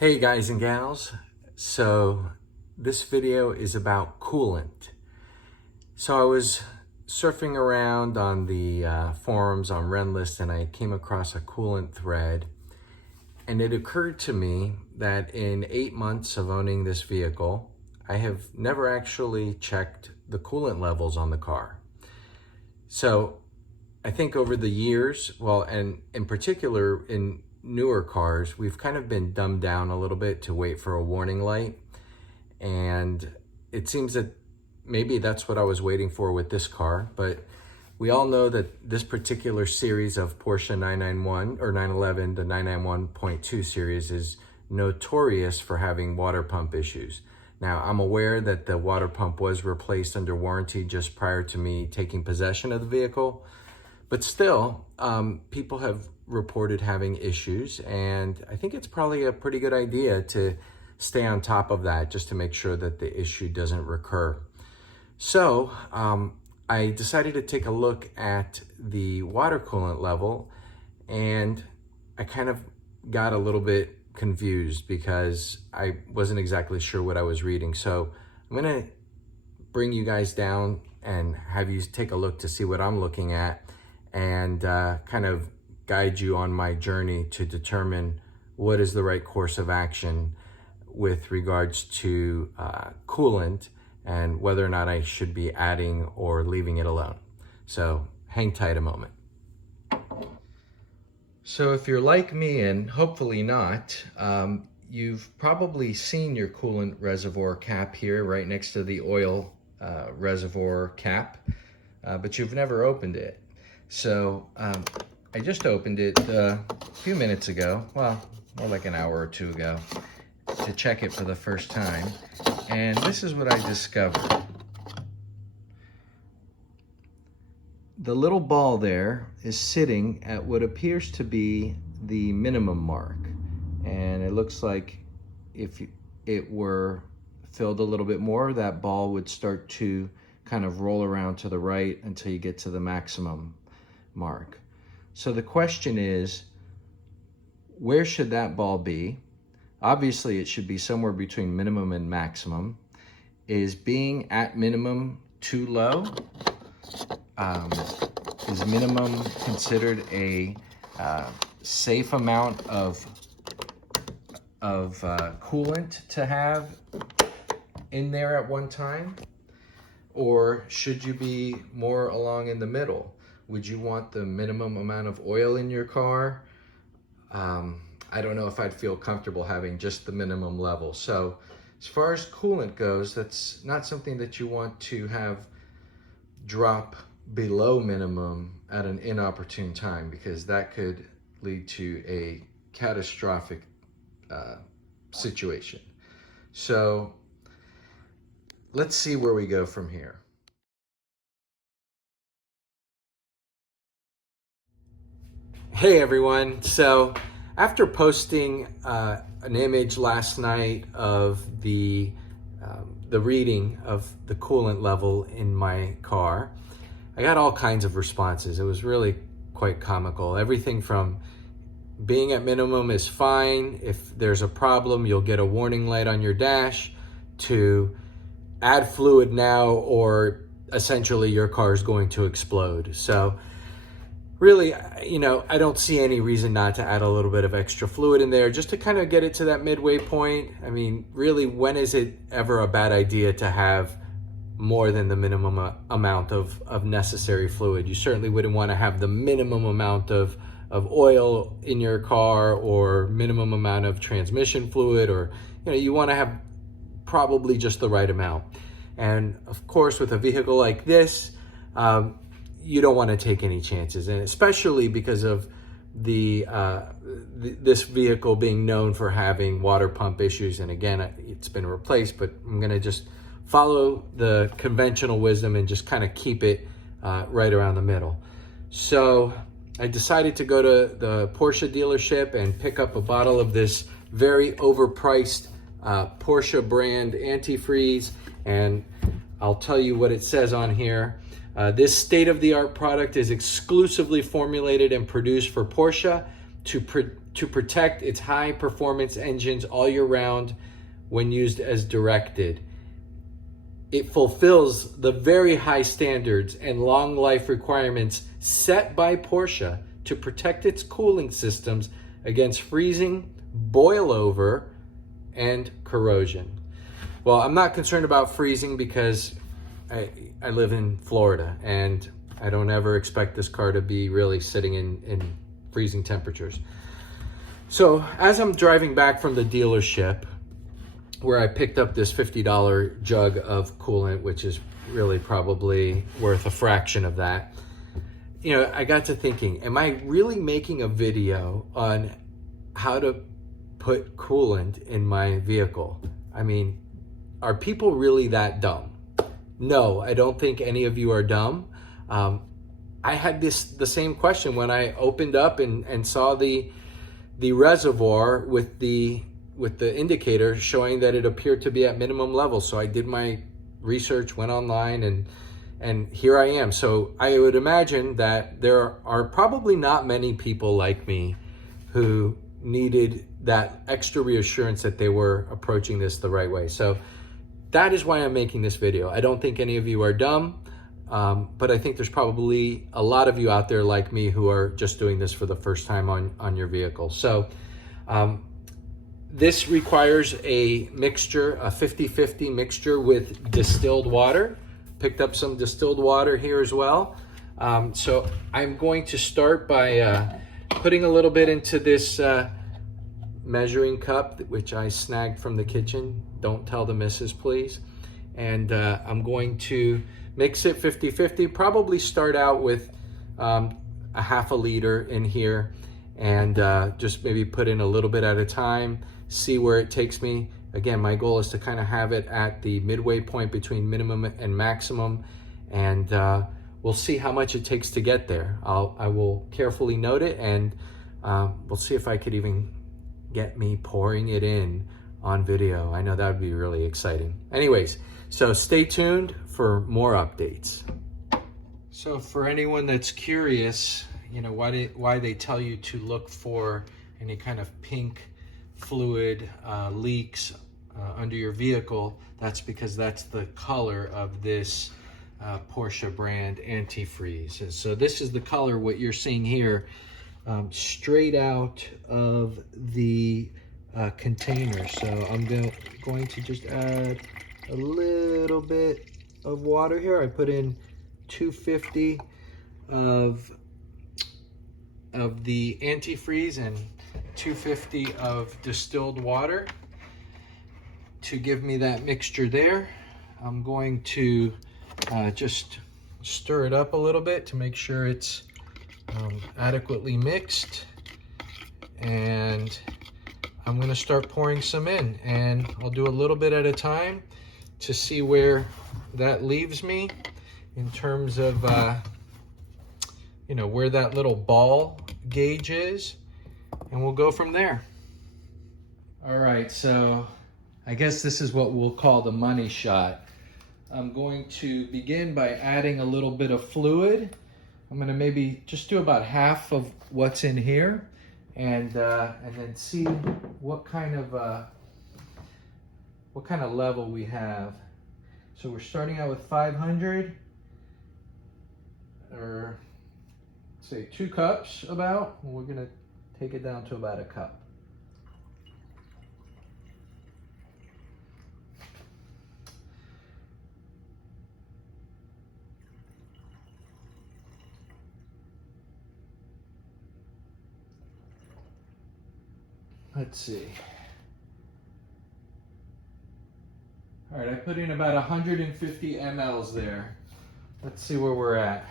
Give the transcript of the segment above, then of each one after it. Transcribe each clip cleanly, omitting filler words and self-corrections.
Hey guys and gals, so this video is about coolant. So I was surfing around on the forums on Renlist and I came across a coolant thread, and it occurred to me that in 8 months of owning this vehicle, I have never actually checked the coolant levels on the car. So I think over the years, well, and in particular in newer cars, we've kind of been dumbed down a little bit to wait for a warning light. And it seems that maybe that's what I was waiting for with this car. But we all know that this particular series of Porsche 991 or 911, the 991.2 series, is notorious for having water pump issues. Now, I'm aware that the water pump was replaced under warranty just prior to me taking possession of the vehicle. But still, people have reported having issues, and I think it's probably a pretty good idea to stay on top of that just to make sure that the issue doesn't recur. So I decided to take a look at the water coolant level, and I kind of got a little bit confused because I wasn't exactly sure what I was reading. So I'm gonna bring you guys down and have you take a look to see what I'm looking at, and kind of guide you on my journey to determine what is the right course of action with regards to coolant and whether or not I should be adding or leaving it alone. So hang tight a moment. So if you're like me, and hopefully not, you've probably seen your coolant reservoir cap here right next to the oil reservoir cap, but you've never opened it. So I just opened it a few minutes ago, well, more like an hour or two ago, to check it for the first time. And this is what I discovered. The little ball there is sitting at what appears to be the minimum mark. And it looks like if it were filled a little bit more, that ball would start to kind of roll around to the right until you get to the maximum mark. So the question is, where should that ball be? Obviously, it should be somewhere between minimum and maximum. Is being at minimum too low? Is minimum considered a safe amount of coolant to have in there at one time? Or should you be more along in the middle? Would you want the minimum amount of oil in your car? I don't know if I'd feel comfortable having just the minimum level. So as far as coolant goes, that's not something that you want to have drop below minimum at an inopportune time, because that could lead to a catastrophic situation. So let's see where we go from here. Hey everyone, so after posting an image last night of the reading of the coolant level in my car, I got all kinds of responses. It was really quite comical. Everything from being at minimum is fine, if there's a problem you'll get a warning light on your dash, to add fluid now or essentially your car is going to explode. So really, you know, I don't see any reason not to add a little bit of extra fluid in there just to kind of get it to that midway point. I mean, really, when is it ever a bad idea to have more than the minimum amount of necessary fluid? You certainly wouldn't want to have the minimum amount of oil in your car or minimum amount of transmission fluid, or, you know, you want to have probably just the right amount. And of course, with a vehicle like this, you don't want to take any chances, and especially because of this vehicle being known for having water pump issues. And again, it's been replaced, but I'm going to just follow the conventional wisdom and just kind of keep it right around the middle. So I decided to go to the Porsche dealership and pick up a bottle of this very overpriced Porsche brand antifreeze, and I'll tell you what it says on here. This state-of-the-art product is exclusively formulated and produced for Porsche to to protect its high performance engines all year round when used as directed. It fulfills the very high standards and long life requirements set by Porsche to protect its cooling systems against freezing, boil over, and corrosion. Well, I'm not concerned about freezing because I live in Florida and I don't ever expect this car to be really sitting in freezing temperatures. So as I'm driving back from the dealership, where I picked up this $50 jug of coolant, which is really probably worth a fraction of that, you know, I got to thinking, am I really making a video on how to put coolant in my vehicle? I mean, are people really that dumb? No, I don't think any of you are dumb. I had the same question when I opened up and saw the reservoir with the indicator showing that it appeared to be at minimum level. So I did my research, went online, and here I am. So I would imagine that there are probably not many people like me who needed that extra reassurance that they were approaching this the right way. So that is why I'm making this video. I don't think any of you are dumb, but I think there's probably a lot of you out there like me who are just doing this for the first time on your vehicle. So this requires a mixture, a 50-50 mixture with distilled water. Picked up some distilled water here as well. So I'm going to start by putting a little bit into this measuring cup, which I snagged from the kitchen. Don't tell the missus, please. And I'm going to mix it 50-50, probably start out with a half a liter in here and just maybe put in a little bit at a time, see where it takes me. Again, my goal is to kind of have it at the midway point between minimum and maximum, and we'll see how much it takes to get there. I will carefully note it, and we'll see if I could even get me pouring it in on video. I know that would be really exciting. Anyways, so stay tuned for more updates. So for anyone that's curious, you know, why they tell you to look for any kind of pink fluid leaks under your vehicle, that's because that's the color of this Porsche brand Antifreeze. And so this is the color, what you're seeing here, straight out of the container. So I'm going to just add a little bit of water here. I put in 250 of the antifreeze and 250 of distilled water to give me that mixture there. I'm going to just stir it up a little bit to make sure it's adequately mixed, and I'm going to start pouring some in, and I'll do a little bit at a time to see where that leaves me in terms of you know, where that little ball gauge is, and we'll go from there. All right, so I guess this is what we'll call the money shot. I'm going to begin by adding a little bit of fluid. I'm going to maybe just do about half of what's in here, and then see what kind of level we have. So we're starting out with 500, or say 2 cups about, and we're going to take it down to about a cup. Let's see. All right, I put in about 150 mLs there. Let's see where we're at.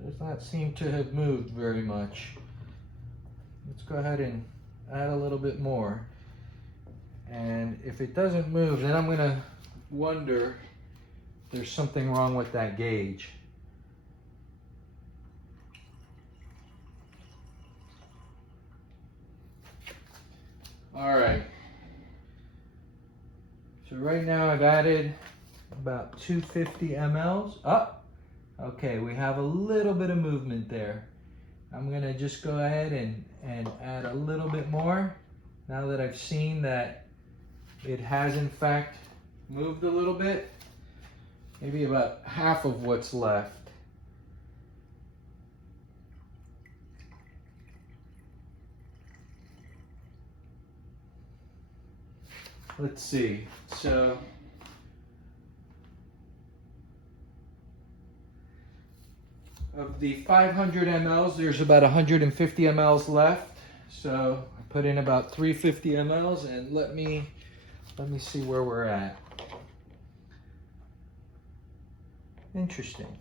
Does not seem to have moved very much. Let's go ahead and add a little bit more. And if it doesn't move, then I'm gonna wonder if there's something wrong with that gauge. All right. So right now I've added about 250 mLs. Oh, Okay, we have a little bit of movement there. I'm gonna just go ahead and add a little bit more now that I've seen that it has in fact moved a little bit. Maybe about half of what's left. Let's see, so of the 500 mLs, there's about 150 mLs left. So I put in about 350 mLs, and let me see where we're at. Interesting.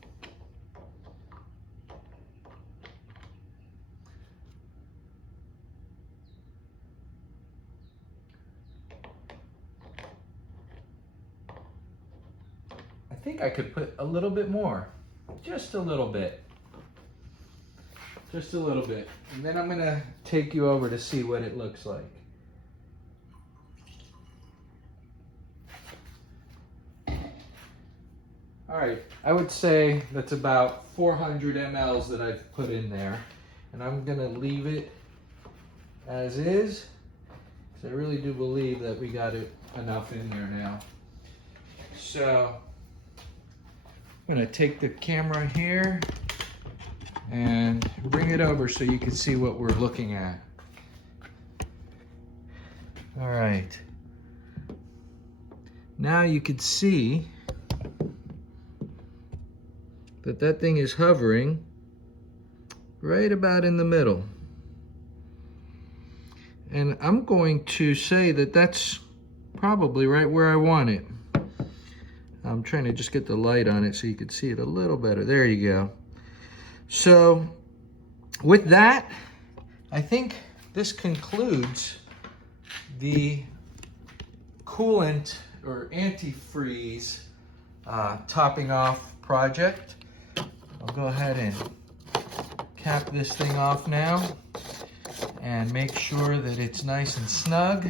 I think I could put a little bit more, just a little bit. Just a little bit. And then I'm gonna take you over to see what it looks like. All right, I would say that's about 400 mLs that I've put in there. And I'm gonna leave it as is, because I really do believe that we got it enough in there now. So I'm gonna take the camera here and bring it over so you can see what we're looking at. All right. Now you can see that that thing is hovering right about in the middle. And I'm going to say that that's probably right where I want it. I'm trying to just get the light on it so you can see it a little better. There you go. So with that, I think this concludes the coolant or antifreeze topping off project. I'll go ahead and cap this thing off now and make sure that it's nice and snug.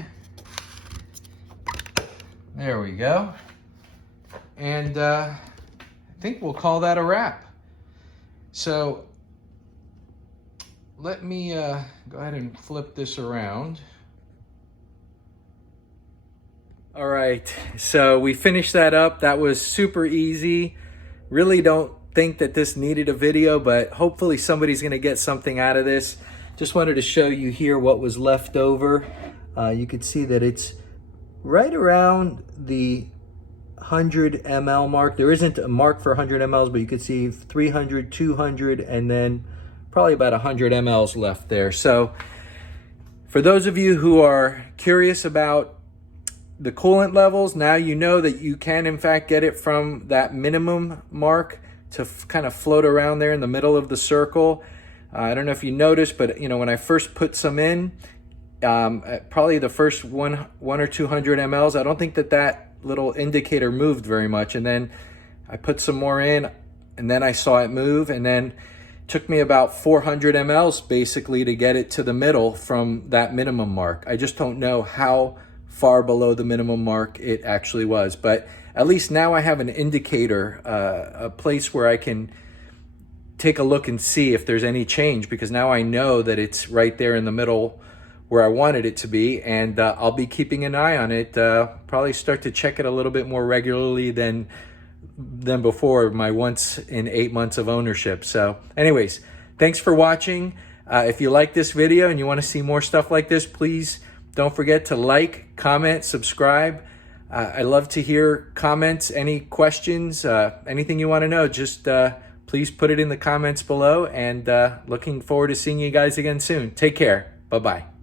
There we go. And I think we'll call that a wrap. So let me go ahead and flip this around. All right, so we finished that up. That was super easy. Really don't think that this needed a video, but hopefully somebody's gonna get something out of this. Just wanted to show you here what was left over. You could see that it's right around the 100 ml mark. There isn't a mark for 100 mLs, but you could see 300, 200, and then probably about 100 mLs left there. So for those of you who are curious about the coolant levels, now you know that you can in fact get it from that minimum mark to kind of float around there in the middle of the circle. I don't know if you noticed, but you know, when I first put some in, probably the first one or 200 mLs, I don't think that little indicator moved very much. And then I put some more in, and then I saw it move, and then it took me about 400 mLs basically to get it to the middle from that minimum mark. I just don't know how far below the minimum mark it actually was, but at least now I have an indicator, a place where I can take a look and see if there's any change, because now I know that it's right there in the middle where I wanted it to be, and I'll be keeping an eye on it. Probably start to check it a little bit more regularly than before my once in 8 months of ownership. So anyways, thanks for watching. If you like this video and you want to see more stuff like this, please don't forget to like, comment, subscribe. I love to hear comments, any questions, anything you want to know, just please put it in the comments below, and looking forward to seeing you guys again soon. Take care. Bye-bye.